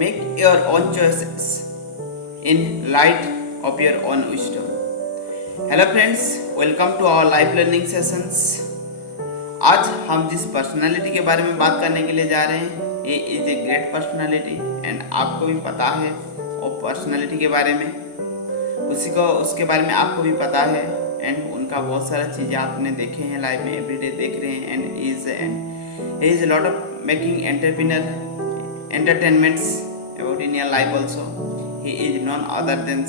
Make your own choices in light of your own wisdom. Hello friends, welcome to our live learning sessions. आज हम जिस personality के बारे में बात करने के लिए जा रहे हैं, ये is a great personality and आपको भी पता है वो पर्सनालिटी के बारे में, उसके बारे में आपको भी पता है एंड उनका बहुत सारा चीज़ें आपने देखे हैं, लाइफ में एवरीडे देख रहे हैं and is lot of making entertainments about in your life also. He is none other than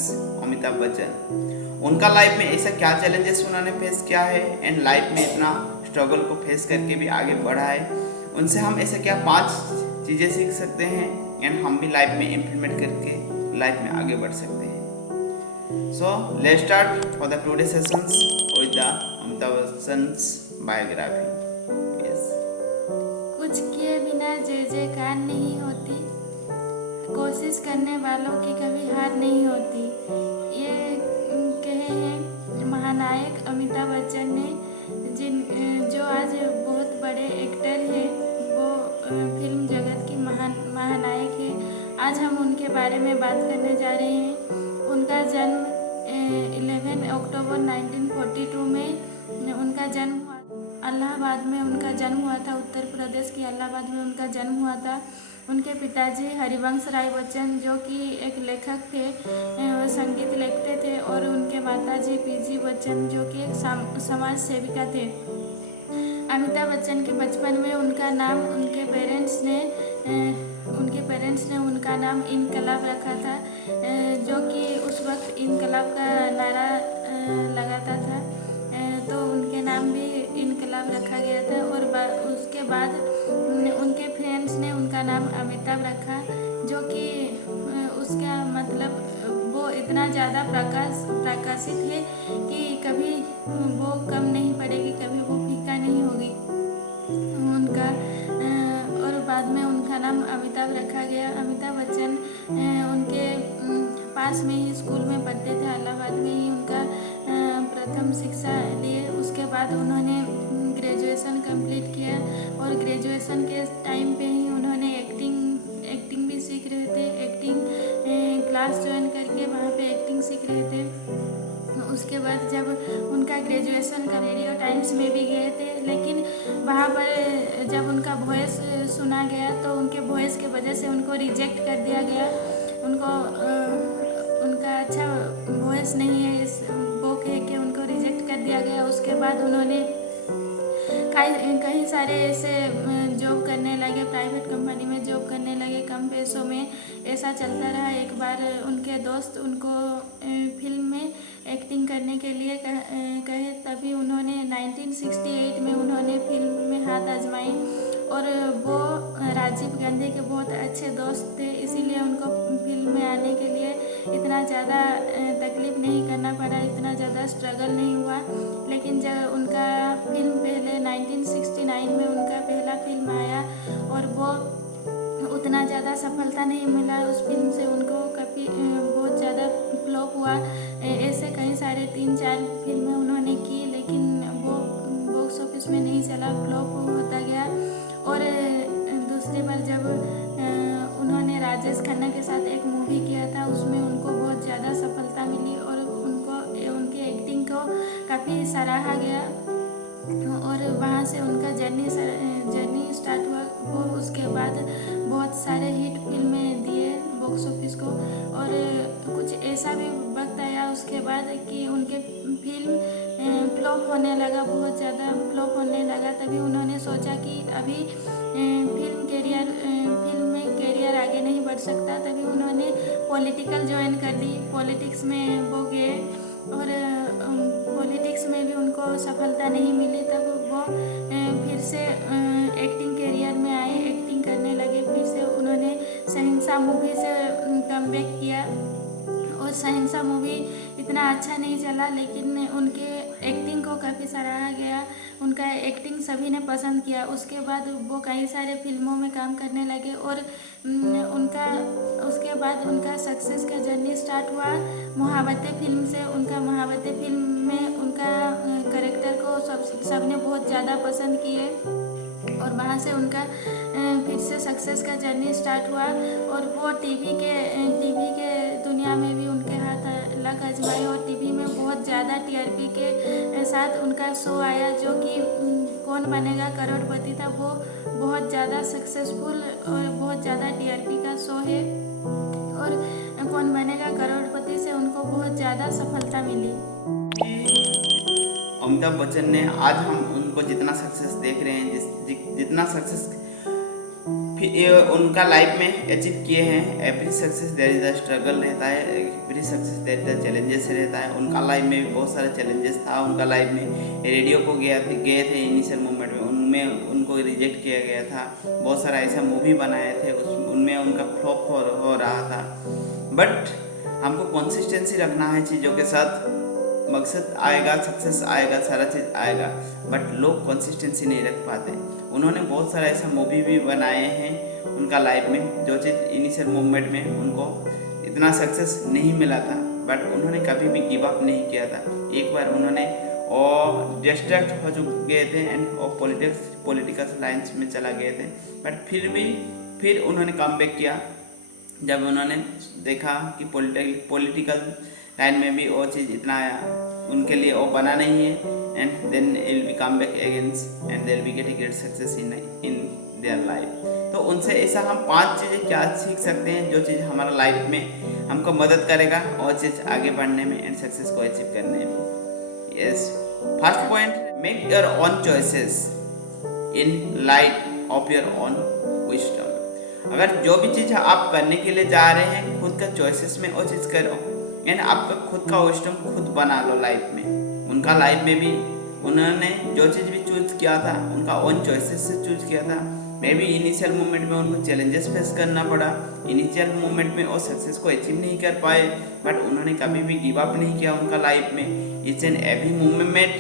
Amitabh Bachchan. उनका लाइफ में ऐसा क्या चैलेंजेस उन्होंने फेस किया है एंड लाइफ में इतना स्ट्रगल को फेस करके भी आगे बढ़ा है, उनसे हम ऐसा क्या 5 चीज़ें सीख सकते हैं एंड हम भी लाइफ में इम्प्लीमेंट करके लाइफ में आगे बढ़ सकते हैं. So let's start for the today sessions with the Amitabh Bachchan's biography. कुछ किए बिना जय जयकार नहीं होती, कोशिश करने वालों की कभी हार नहीं होती. ये कहे हैं महानायक अमिताभ बच्चन ने, जो आज बहुत बड़े एक्टर हैं, वो फिल्म जगत की महानायक है. आज हम उनके बारे में बात करने जा रहे हैं. उनका जन्म 11 अक्टूबर 1942 में उनका जन्म हुआ. इलाहाबाद में उनका जन्म हुआ था. उत्तर प्रदेश के इलाहाबाद में उनका जन्म हुआ था. उनके पिताजी हरिवंश राय बच्चन, जो कि एक लेखक थे, वो संगीत लिखते थे, और उनके माताजी पीजी बच्चन, जो कि एक समाज सेविका थे. अमिताभ बच्चन के बचपन में उनका नाम उनके पेरेंट्स ने उनका नाम इनकलाब रखा था, जो कि उस वक्त इनकलाब का नारा लगाता था, तो उनके नाम भी इनकलाब रखा गया था. और उसके बाद उनके फ्रेंड्स ने उनका नाम अमिताभ रखा, जो कि उसका मतलब वो इतना ज़्यादा प्रकाशित है कि कभी वो कम नहीं पड़ेगी, कभी वो फीका नहीं होगी उनका. और बाद में उनका नाम अमिताभ रखा गया. अमिताभ बच्चन उनके पास में ही स्कूल में पढ़ते थे. इलाहाबाद में ही उनका प्रथम शिक्षा लिए. उसके बाद उन्होंने ग्रेजुएशन कंप्लीट किया, और ग्रेजुएशन के टाइम पे ही उन्होंने एक्टिंग भी सीख रहे थे. एक्टिंग क्लास ज्वाइन करके वहाँ पे एक्टिंग सीख रहे थे. उसके बाद जब उनका ग्रेजुएशन का रेडियो टाइम्स में भी गए थे, लेकिन वहाँ पर जब उनका वॉइस सुना गया तो उनके वॉइस के वजह से उनको रिजेक्ट कर दिया गया. उनका अच्छा वॉइस नहीं है, वो कह के उनको रिजेक्ट कर दिया गया. उसके बाद उन्होंने कई सारे ऐसे जॉब करने लगे, प्राइवेट कंपनी में जॉब करने लगे कम पैसों में. ऐसा चलता रहा. एक बार उनके दोस्त उनको फिल्म में एक्टिंग करने के लिए कहे, तभी उन्होंने 1968 में उन्होंने फिल्म में हाथ आजमाई. और वो राजीव गांधी के बहुत अच्छे दोस्त थे, इसीलिए उनको फिल्म में आने के लिए इतना ज़्यादा तकलीफ़ नहीं करना पड़ा, इतना ज़्यादा स्ट्रगल नहीं हुआ. लेकिन जब उनका फिल्म पहले 1969 में उनका पहला फिल्म आया, और वो उतना ज़्यादा सफलता नहीं मिला उस फिल्म से. उनको काफ़ी बहुत ज़्यादा फ्लॉप हुआ. ऐसे कई सारे 3-4 फिल्में उन्होंने की, लेकिन वो बॉक्स ऑफिस में नहीं चला, फ्लॉप होता गया. और दूसरी बार जब उन्होंने राजेश खन्ना के साथ एक मूवी किया था, उसमें उनको बहुत ज़्यादा सफलता मिली और उनकी एक्टिंग को काफ़ी सराहा गया. और वहाँ से उनका जर्नी स्टार्ट हुआ. वो उसके बाद बहुत सारे हिट फिल्में दिए बॉक्स ऑफिस को. और कुछ ऐसा भी वक्त आया उसके बाद कि उनके फिल्म फ्लॉप होने लगा, बहुत ज़्यादा फ्लॉप होने लगा. तभी उन्होंने सोचा कि अभी फिल्म में कैरियर आगे नहीं बढ़ सकता. तभी उन्होंने पॉलिटिकल ज्वाइन कर ली, पॉलिटिक्स में वो गए, और पॉलिटिक्स में भी उनको सफलता नहीं मिली. तब वो फिर से एक्टिंग कैरियर में आए, एक्टिंग करने लगे. फिर से उन्होंने शहंशाह मूवी से कमबैक किया, और शहंशाह मूवी इतना अच्छा नहीं चला, लेकिन उनके एक्टिंग को काफ़ी सराहा गया. उनका एक्टिंग सभी ने पसंद किया. उसके बाद वो कई सारे फिल्मों में काम करने लगे, और उसके बाद उनका सक्सेस का जर्नी स्टार्ट हुआ महावते फिल्म से. उनका महावते फिल्म में उनका कैरेक्टर को सबने बहुत ज़्यादा पसंद किए. और वहाँ से उनका फिर से सक्सेस का जर्नी स्टार्ट हुआ और वो टीवी के दुनिया में भी उनके हाथ लग आजमाए और टीवी में बहुत ज़्यादा टीआरपी के साथ उनका शो आया जो कि कौन बनेगा करोड़पति था। वो बहुत ज़्यादा सक्सेसफुल और बहुत ज़्यादा टीआरपी का शो है और कौन बनेगा करोड़पति से उनको बहुत ज़्यादा सफलता मिली। अमिताभ बच्चन ने आज हम उनको जितना सक्सेस देख रहे हैं, जितना सक्सेस उनका लाइफ में अचीव किए हैं, every success there is a struggle रहता है, every success there is a challenges रहता है। उनका लाइफ में भी बहुत सारे चैलेंजेस था। उनका लाइफ में रेडियो को गए थे इनिशियल मोमेंट में, उनमें उनको रिजेक्ट किया गया था। बहुत सारा ऐसा मूवी बनाए थे, उनमें उनका फ्लॉप हो रहा था। बट हमको कंसिस्टेंसी रखना है चीज़ों के साथ। मकसद आएगा, सक्सेस आएगा, सारा चीज़ आएगा, बट लोग कंसिस्टेंसी नहीं रख पाते। उन्होंने बहुत सारा ऐसा मूवी भी बनाए हैं उनका लाइफ में, जो चीज़ इनिशियल मूवमेंट में उनको इतना सक्सेस नहीं मिला था, बट उन्होंने कभी भी गिव अप नहीं किया था। एक बार उन्होंने और डिस्ट्रैक्ट हो चुके थे एंड और पॉलिटिकल लाइन्स में चला गए थे, बट फिर उन्होंने कम बैक किया जब उन्होंने देखा कि पॉलिटिकल लाइन में भी वो चीज़ इतना उनके लिए वो बना नहीं है, and then will be come back against and they will be getting great success in their life. तो उनसे ऐसा हम 5 चीज़ें क्या सीख सकते हैं जो चीज़ हमारा लाइफ में हमको मदद करेगा और चीज़ आगे बढ़ने में एंड सक्सेस को अचीव करने में। Yes, first point, make your own choices in light of your own wisdom. अगर जो भी चीज़ आप करने के लिए जा रहे हैं, खुद का चॉइसेस में वो चीज़ करो एंड आपका खुद का विजडम खुद बना लो लाइफ में। उनका लाइफ में भी उन्होंने जो चीज़ भी चूज किया था, उनका ओन चॉइसेस से चूज किया था। मे बी इनिशियल मोमेंट में उनको चैलेंजेस फेस करना पड़ा, इनिशियल मोमेंट में वो सक्सेस को अचीव नहीं कर पाए, बट उन्होंने कभी भी गिव अप नहीं किया उनका लाइफ में। ईच एंड एवरी मोमेंट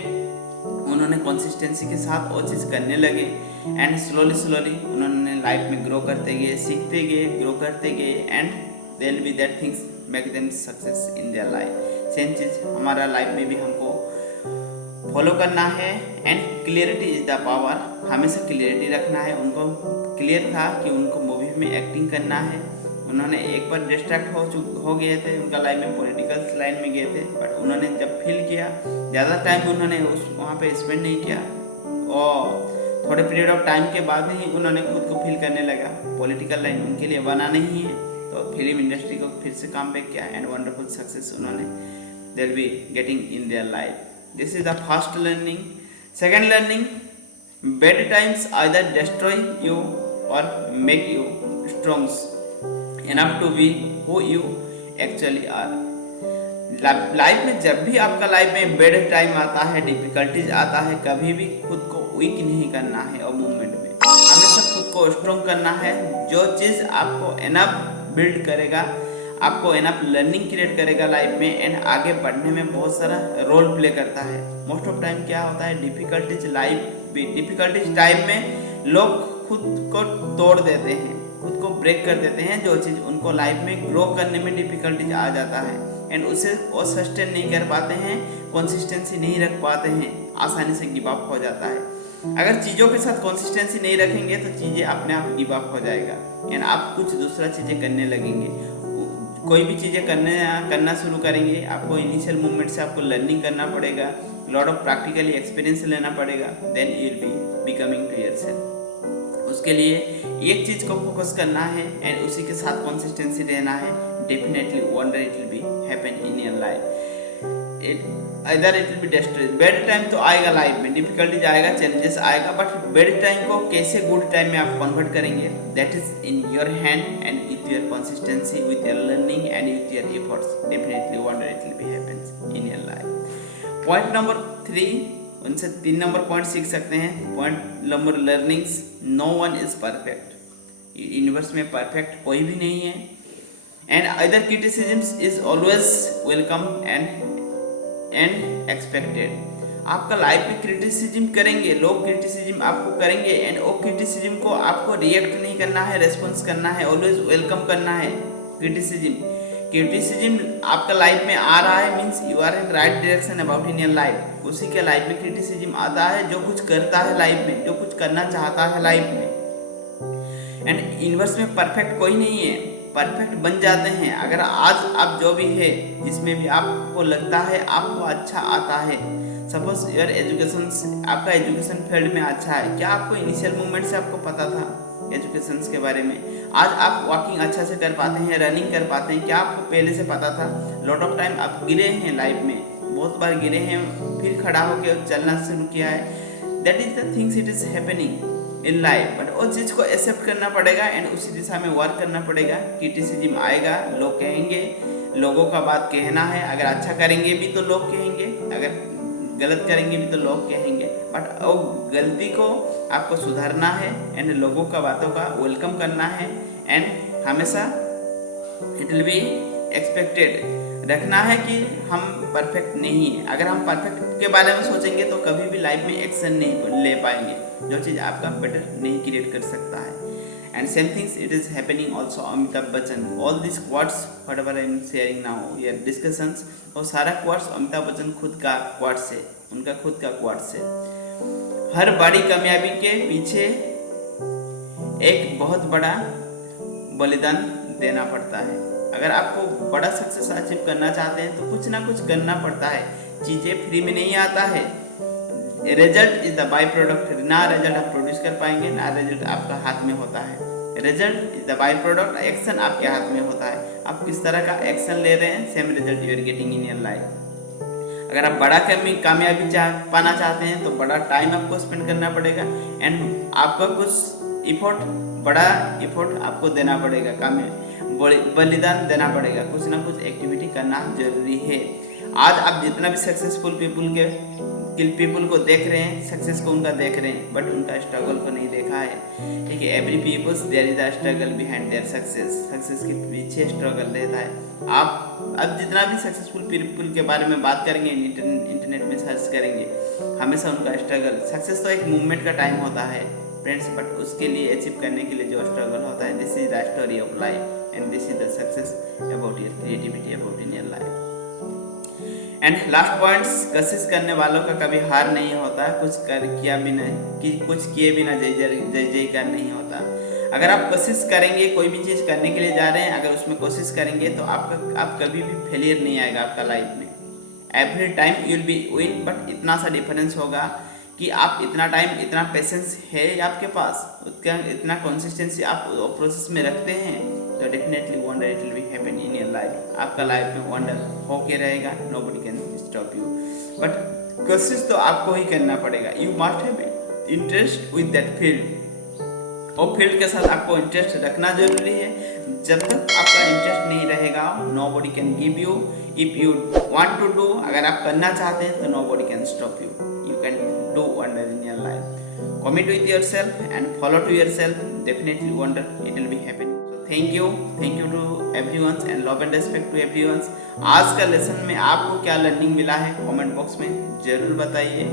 उन्होंने कंसिस्टेंसी के साथ वो चीज़ करने लगे एंड स्लोली उन्होंने लाइफ में ग्रो करते गए, सीखते गए, ग्रो करते गए and there will be that things make them success in their life. Same चीज़ हमारा लाइफ में भी हमको फॉलो करना है and clarity is the power. हमेशा क्लियरिटी रखना है। उनको क्लियर था कि उनको मूवी में एक्टिंग करना है। उन्होंने एक बार डिस्ट्रैक्ट हो गए थे, उनका लाइफ में पॉलिटिकल लाइन में गए थे, बट उन्होंने जब फील किया, ज़्यादा टाइम उन्होंने वहाँ पे स्पेंड नहीं किया और थोड़े पीरियड ऑफ टाइम के बाद ही उन्होंने खुद को फील करने लगा पॉलिटिकल लाइन उनके लिए बना नहीं है। तो फिल्म इंडस्ट्री को फिर से काम बैक किया एंड वंडरफुल सक्सेस उन्होंने they will be getting in their life. This is the first learning. Second learning, bad times either destroy you or make you strong enough to be who you actually are। Life में जब भी आपका life में bad time आता है, difficulties आता है, कभी भी खुद को वीक नहीं करना है और मूवमेंट में हमेशा खुद को स्ट्रॉन्ग करना है। जो चीज़ आपको एनफ बिल्ड करेगा, आपको एनफ लर्निंग क्रिएट करेगा लाइफ में एंड आगे बढ़ने में बहुत सारा रोल प्ले करता है। मोस्ट ऑफ टाइम क्या होता है, डिफिकल्टीज टाइम में लोग खुद को तोड़ देते हैं, खुद को ब्रेक कर देते हैं। जो चीज़ उनको लाइफ में ग्रो करने में डिफिकल्टीज आ जाता है एंड उसे वो सस्टेन नहीं कर पाते हैं, कंसिस्टेंसी नहीं रख पाते हैं, आसानी से गिव अप हो जाता है। अगर चीज़ों के साथ कंसिस्टेंसी नहीं रखेंगे तो चीज़ें अपने आप गिव अप हो जाएगा एंड आप कुछ दूसरा चीज़ें करने लगेंगे। कोई भी चीज़ें करना शुरू करेंगे, आपको इनिशियल मूवमेंट से आपको लर्निंग करना पड़ेगा, लॉट ऑफ प्रैक्टिकली एक्सपीरियंस लेना पड़ेगा, then you will be becoming to yourself. उसके लिए एक चीज़ को फोकस करना है एंड उसी के साथ कंसिस्टेंसी रहना है। Definitely one day it will be happen in your life. इधर it will be distress. Bad time तो आएगा लाइफ में, डिफिकल्टीज आएगा, चैलेंजेस आएगा, बट बैड टाइम को कैसे गुड टाइम में आप कन्वर्ट करेंगे, that is in your hand and with your consistency, with your learning and with your efforts, definitely one day it will be happen in your life. Point number 3, उनसे 3 number point सीख सकते हैं। Point number learnings, no one is perfect. Universe में perfect कोई भी नहीं है and other criticisms is always welcome and expected. आपका लाइफ में क्रिटिसिज्म करेंगे लोग, क्रिटिसिज्म आपको करेंगे एंड वो क्रिटिसिज्म को आपको रिएक्ट नहीं करना है, रेस्पॉन्स करना है, ऑलवेज वेलकम करना है क्रिटिसिज्म। क्रिटिसिज्म आपका लाइफ में आ रहा है means you are in right direction about in your life. उसी के लाइफ में क्रिटिसिज्म आता है जो कुछ करता है लाइफ में, जो कुछ करना चाहता है लाइफ में। एंड यूनिवर्स में परफेक्ट कोई नहीं है, परफेक्ट बन जाते हैं। अगर आज आप जो भी है जिसमें भी आपको लगता है आपको अच्छा आता है, सपोज योर एजुकेशन, आपका एजुकेशन फील्ड में अच्छा है, क्या आपको इनिशियल मूवमेंट से आपको पता था एजुकेशन के बारे में? आज आप वॉकिंग अच्छा से कर पाते हैं, रनिंग कर पाते हैं, क्या आपको पहले से पता था? लॉट ऑफ टाइम आप गिरे हैं लाइफ में, बहुत बार गिरे हैं, फिर खड़ा होकर चलना शुरू किया है। That is the things it is happening in life. But वो चीज़ को एक्सेप्ट करना पड़ेगा एंड उसी दिशा में वर्क करना पड़ेगा। क्रिटिसिज्म आएगा, लोग कहेंगे, लोगों का बात कहना है। अगर अच्छा करेंगे भी तो लोग कहेंगे, अगर गलत करेंगे भी तो लोग कहेंगे। बट वो गलती को आपको सुधारना है एंड लोगों का बातों का वेलकम करना है एंड हमेशा इट विल बी एक्सपेक्टेड रखना है कि हम परफेक्ट नहीं है। अगर हम परफेक्ट के बारे में सोचेंगे तो कभी भी लाइफ में एक्शन नहीं ले पाएंगे, जो चीज़ आपका बेटर नहीं क्रिएट कर सकता है। And same things it is happening also Amitabh Bachchan. All this quotes what ever I am sharing now your discussions, वो सारा क्वाट्स अमिताभ बच्चन खुद का क्वाट्स है, उनका खुद का क्वाट्स है। हर बड़ी कामयाबी के पीछे एक बहुत बड़ा बलिदान देना पड़ता है। अगर आपको बड़ा सक्सेस अचीव करना चाहते हैं तो कुछ ना कुछ करना पड़ता है, चीज़ें फ्री में नहीं आता है। Result is the by product, ना रिजल्ट आप प्रोड्यूस कर पाएंगे ना रिजल्ट आपका हाथ में होता है। Result is the by product, action आपके हाथ में होता है। आप किस तरह का एक्शन ले रहे हैं, same result you are getting in your life. अगर आप बड़ा कामयाबी पाना चाहते हैं तो बड़ा टाइम आपको स्पेंड करना पड़ेगा एंड आपका कुछ इफोर्ट, बड़ा इफोर्ट आपको देना पड़ेगा, बलिदान देना पड़ेगा, कुछ ना कुछ एक्टिविटी करना जरूरी है। आज आप जितना भी सक्सेसफुल पीपल को देख रहे हैं, सक्सेस को उनका देख रहे हैं, बट उनका स्ट्रगल को नहीं देखा है। ठीक है, every peoples there is a struggle behind their success. Success के पीछे स्ट्रगल रहता है। आप अब जितना भी सक्सेसफुल पीपल के बारे में बात करेंगे, इंटरनेट में सर्च करेंगे, हमेशा उनका स्ट्रगल, सक्सेस तो एक मूवमेंट का टाइम होता है फ्रेंड्स, बट उसके लिए अचीव करने के लिए जो स्ट्रगल होता है, this is the story of life and this is the success about your creativity, about in your life. And last points, कोशिश करने वालों का कभी हार नहीं होता, कुछ किए बिना जयकार नहीं होता। अगर आप कोशिश करेंगे, कोई भी चीज़ करने के लिए जा रहे हैं, अगर उसमें कोशिश करेंगे तो आप कभी भी फेलियर नहीं आएगा आपका लाइफ में। Every time you will be win, but इतना सा डिफरेंस होगा कि आप इतना टाइम, इतना पेशेंस है आपके पास, इतना कंसिस्टेंसी आप प्रोसेस में रखते हैं, तो definitely wonder it will be happen in your life. आपका लाइफ में वंडर होके रहेगा, nobody can stop you. But कोशिश तो आपको ही करना पड़ेगा। You must have interest with that field, और फील्ड के साथ आपको इंटरेस्ट रखना जरूरी है। जब तक आपका इंटरेस्ट नहीं रहेगा, nobody can give you. If you want to do, अगर आप करना चाहते हैं तो nobody can stop you. You can do wonder in your life. Commit with yourself and follow to yourself, definitely wonder it will be happen. Thank you to everyone and love and respect to everyone. आज का lesson में आपको क्या learning मिला है, comment box में जरूर बताइए।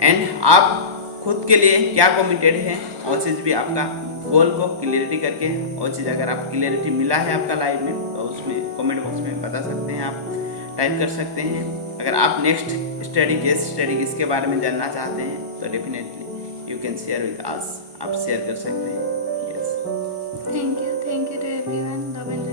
एंड आप खुद के लिए क्या कमिटेड है, वो चीज़ भी आपका गोल को क्लियरिटी करके, वो चीज़ अगर आप क्लियरिटी मिला है आपका लाइफ में तो उसमें कमेंट बॉक्स में बता सकते हैं, आप टाइप कर सकते हैं। अगर आप नेक्स्ट स्टडी किसके बारे में जानना चाहते हैं तो definitely you can share with us, आप शेयर कर सकते हैं। Yes, thank you to everyone, love and